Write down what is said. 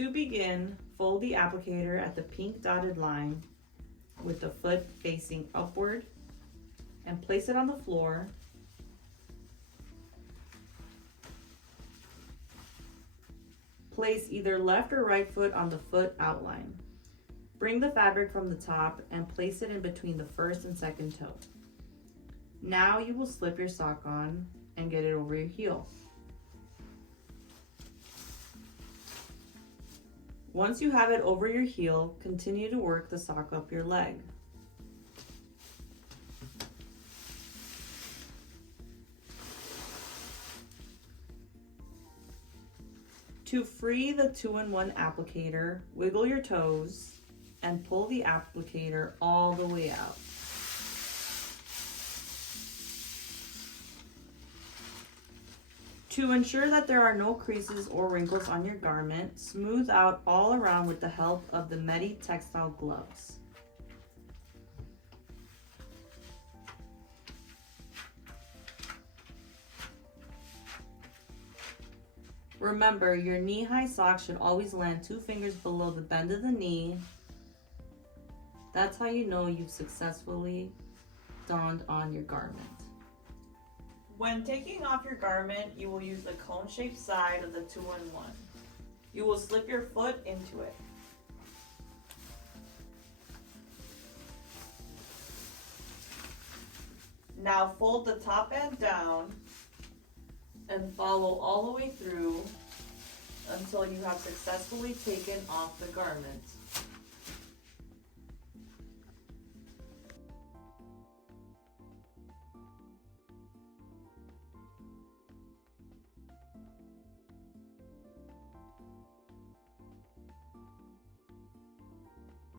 To begin, fold the applicator at the pink dotted line with the foot facing upward and place it on the floor. Place either left or right foot on the foot outline. Bring the fabric from the top and place it in between the first and second toe. Now you will slip your sock on and get it over your heel. Once you have it over your heel, continue to work the sock up your leg. To free the 2-in-1 applicator, wiggle your toes and pull the applicator all the way out. To ensure that there are no creases or wrinkles on your garment, smooth out all around with the help of the Medi textile gloves. Remember, your knee-high socks should always land 2 fingers below the bend of the knee. That's how you know you've successfully donned on your garment. When taking off your garment, you will use the cone-shaped side of the 2-in-1. You will slip your foot into it. Now fold the top end down and follow all the way through until you have successfully taken off the garment.